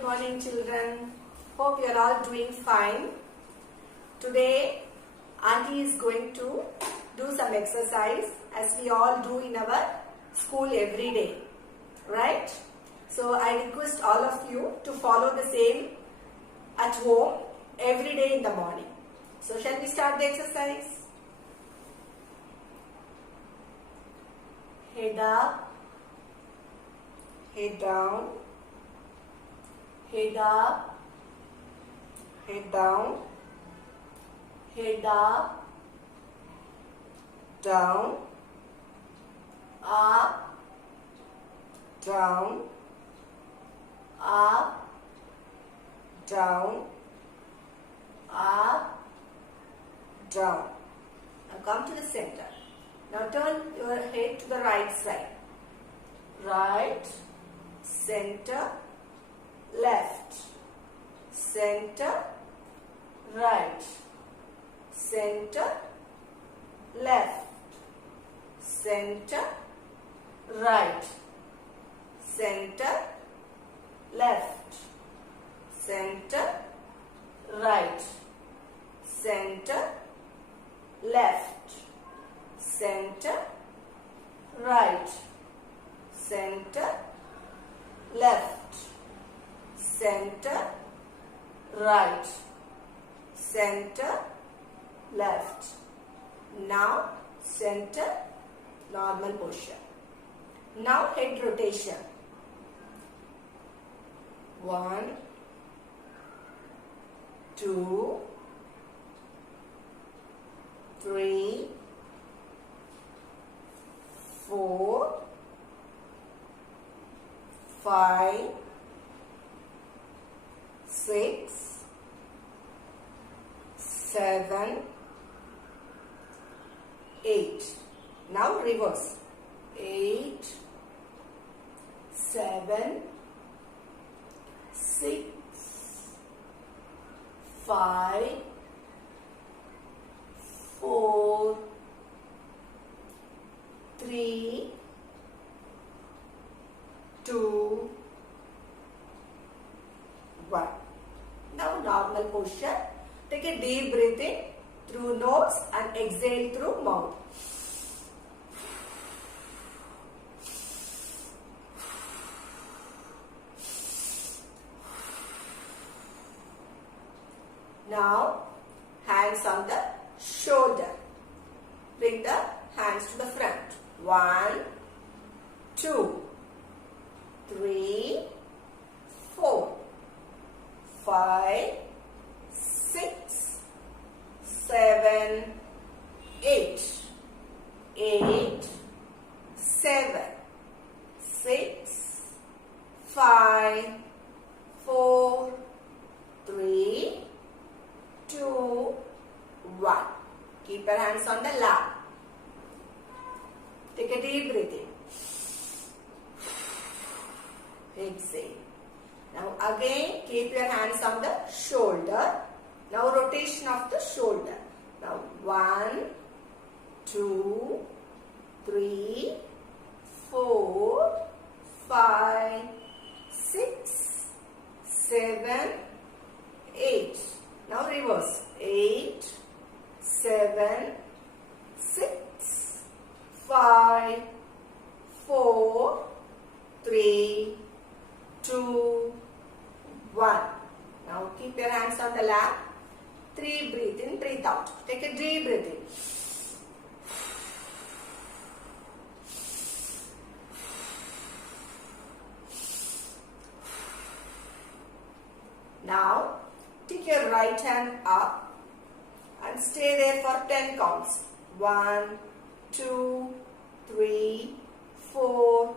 Good morning, children. Hope you are all doing fine. Today, Auntie is going to do some exercise as we all do in our school every day. Right? So, I request all of you to follow the same at home every day in the morning. So, shall we start the exercise? Head up, head down, head up, head down, head up, down, up, down, up, down, up, down. Now come to the center. Now turn your head to the right side. Right, center, left, center, right, center, left, center, right, center, left, center, right, center, left, center, right, center, left, center, right, center, left. Now center, normal posture. Now head rotation. 1, 2, 3, 4, 5, 6, 7, 8. Now reverse. 8, 7, 6, 5, 4, 3, 2, 1. Now normal posture. Take a deep breath in through nose and exhale through mouth. Now hands on the shoulder. Bring the hands to the front. 1, 2, 3, 4, 5, 6, 7, 8, 8, 7, 6, 5, 4, 3, 2, 1. Keep your hands on the lap. Take a deep breath in. Exhale. Now again keep your hands on the shoulder. Now rotation of the shoulder. Now 1, 2, 3, 4, 5, 6, 7, 8. Now reverse. 8, 7, 6, 5, 4, 3, 2, 1. Now keep your hands on the lap. 3, breathe in, breathe out. Take a deep breath in. Now take your right hand up and stay there for 10 counts. 1, 2, 3, 4,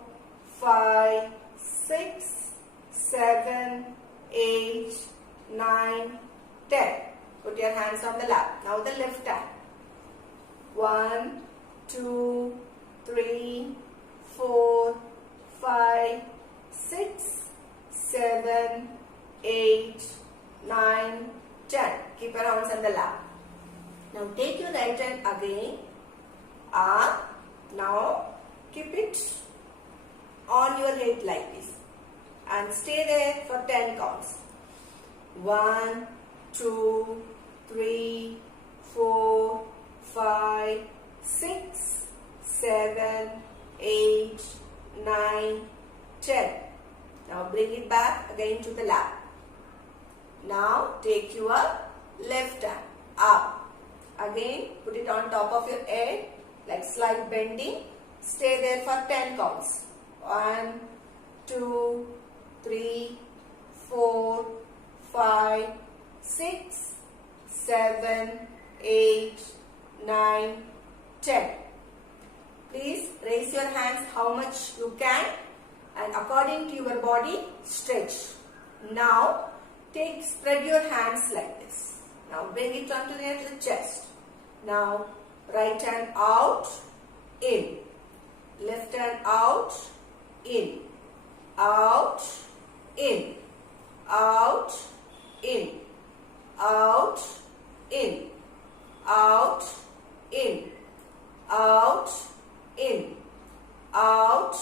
5, 6, 7, 8, 9, 10. Put your hands on the lap. Now the left hand. 1, 2, 3, 4, 5, 6, 7, 8, 9, 10. Keep your hands on the lap. Now take your right hand again. Up. Now keep it on your head like this. and stay there for 10 counts. 1, 2, 3, 4, 5, 6, 7, 8, 9, 10. Now bring it back again to the lap. Now take your left hand up. Again put it on top of your head like slight bending. Stay there for 10 counts. 1, 2, 3, 4, 5, 6, 7, 8, 9, 10. Please raise your hands how much you can and according to your body stretch. Now spread your hands like this. Now bring it onto the chest. Now right hand out, in. Left hand out, in. Out, in. Out, in. Out, in. Out, in. Out, in. Out,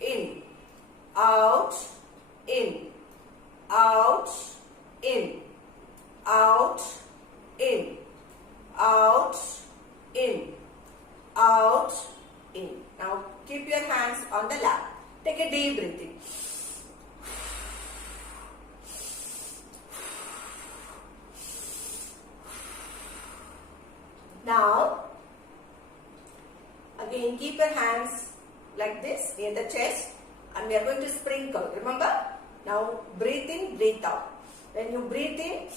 in. Out, in. Out, in. Out, in. Out, in. Out, in. Now keep your hands on the lap. Take a deep breathing. Now again keep your hands like this near the chest and we are going to sprinkle. Remember? Now breathe in, breathe out. When you breathe in,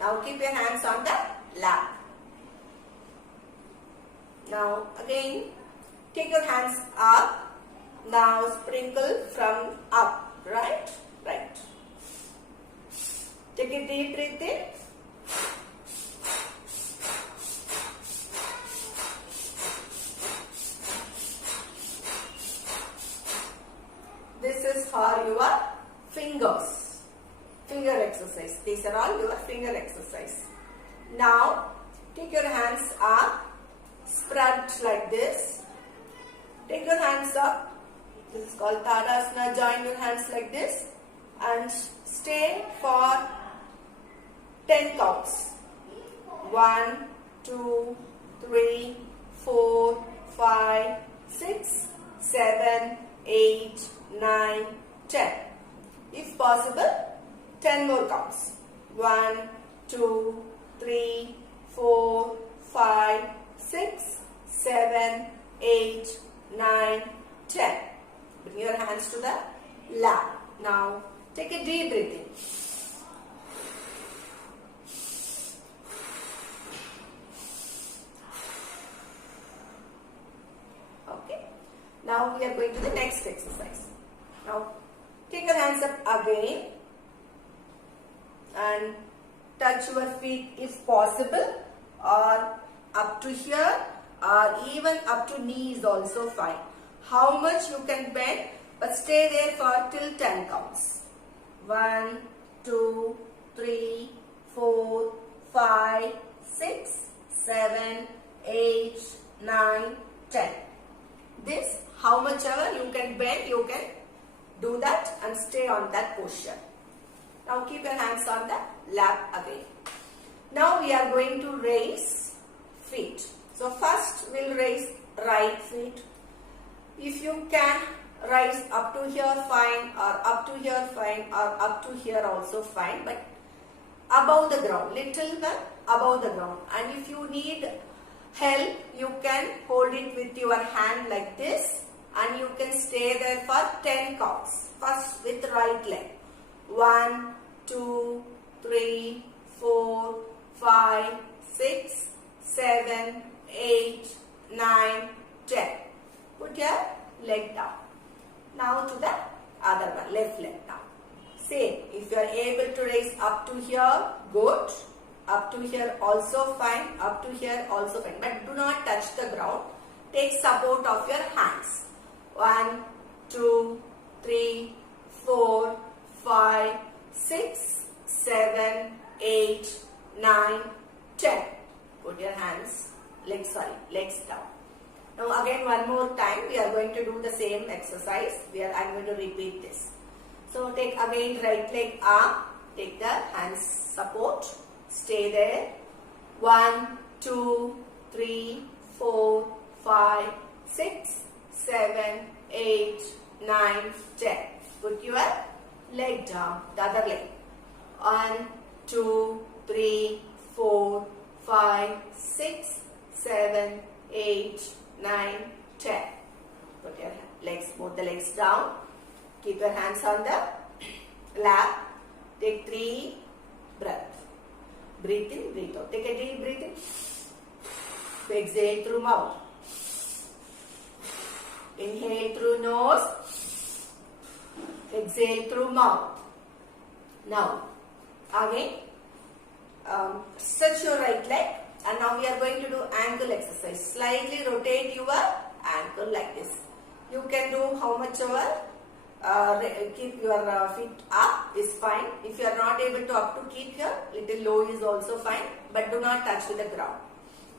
now keep your hands on the lap. Now again take your hands up. Now sprinkle from up, right? Right. Take a deep breath in. This is for your fingers. Finger exercise. These are all your finger exercise. Now take your hands up. Spread like this. Take your hands up. This is called Tadasana. Join your hands like this and stay for 10 counts. 1, 2, 3, 4, 5, 6, 7, 8, 9, 10. If possible, 10 more counts. 1, 2, 3, 4, 5, 6, 7, 8, 9, 10. Bring your hands to the lap. Now take a deep breathing. Okay. Now we are going to the next exercise. Now take your hands up again and touch your feet if possible, or up to here, or even up to knee is also fine. How much you can bend, but stay there for till 10 counts. 1, 2, 3, 4, 5, 6, 7, 8, 9, 10. This, how much ever you can bend, you can do that and stay on that posture. Now keep your hands on the lap again. Now we are going to raise feet. So first we'll raise right feet. If you can rise up to here, fine, or up to here, fine, or up to here also fine, but above the ground, little bit above the ground. And if you need help, you can hold it with your hand like this and you can stay there for 10 counts. First with right leg. 1, 2, 3, 4, 5, 6, 7, 8, 9, 10. Put your leg down. Now to the other one, left leg down. Same. If you are able to raise up to here, good. Up to here also fine. Up to here also fine. But do not touch the ground. Take support of your hands. 1, 2, 3, 4, 5, 6, 7, 8, 9, 10. Put your legs down. Now again one more time we are going to do the same exercise. I'm going to repeat this. So take again right leg up. Take the hands support. Stay there. 1, 2, 3, 4, 5, 6, 7, 8, 9, 10. Put your leg down. The other leg. 1, 2, 3, 4, 5, 6, 7, 8, 9, 10. Put your both the legs down. Keep your hands on the lap. Take 3 breaths. Breathe in, breathe out. Take a deep breath in. Exhale through mouth. Inhale through nose. Exhale through mouth. Now, again, stretch your right leg. And now we are going to do ankle exercise. Slightly rotate your ankle like this. You can do how much ever. Keep your feet up is fine. If you are not able to keep your little low is also fine. But do not touch with the ground.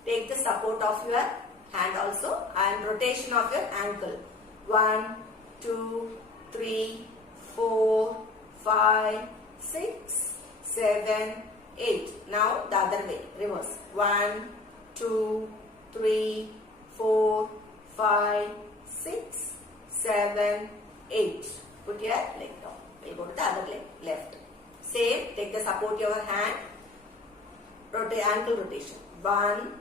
Take the support of your hand also and rotation of your ankle. 1, 2, 3, 4, 5, 6, 7, 8. Now the other way. Reverse. 1, 2, 3, 4, 5, 6, 7, 8. Put your leg down. We'll go to the other leg. Left. Same. Take the support of your hand. Rotate ankle rotation. 1,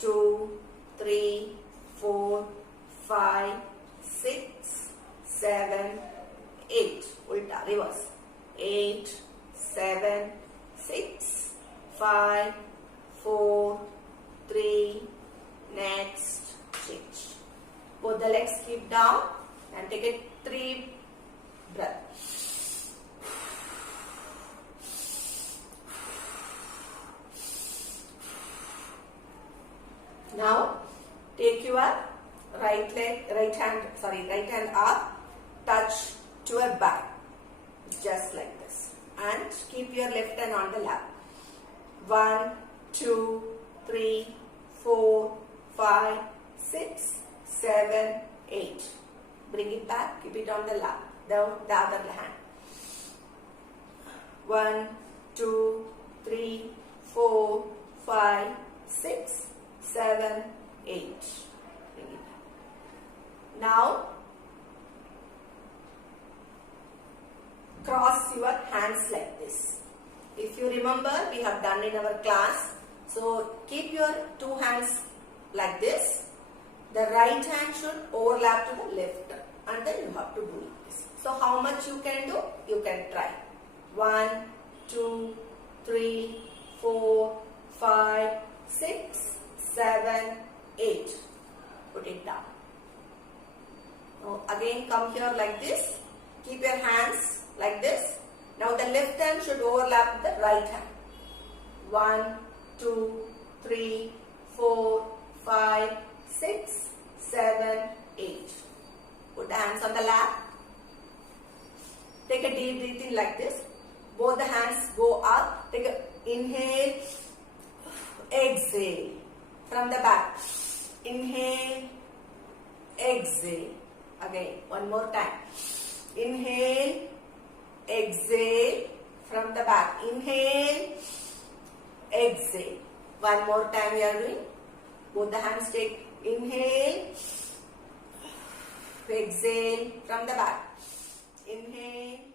2, 3, 4, 5, 6, 7, 8. Ulta. Reverse. 8, 7, 6, 5, 4, 3. Next. Change. Both the legs keep down and take a 3 breaths. Now take your right hand up, touch to your back, just like this, and keep your left hand on the lap. 1, 2, 3, 4, 5, 6, 7, 8. Bring it back, keep it on the lap. The other hand. 1, 2, 3, 4, 5, 6, 7, 8. Bring it back. Now, cross your hands like this. If you remember, we have done in our class. So, keep your 2 hands like this. The right hand should overlap to the left, and then you have to do this. So how much you can do? You can try. 1, 2, 3, 4, 5, 6, 7, 8. Put it down. Now again come here like this. Keep your hands like this. Now the left hand should overlap with the right hand. 1, 2, 3, 4, 5, 6, 7, 8. Put the hands on the lap. Take a deep breath in like this. Both the hands go up. Take a inhale. Exhale. From the back. Inhale. Exhale. Again, one more time. Inhale. Exhale. From the back. Inhale. Exhale. One more time we are doing. Both the hands take inhale. Exhale from the back. Inhale.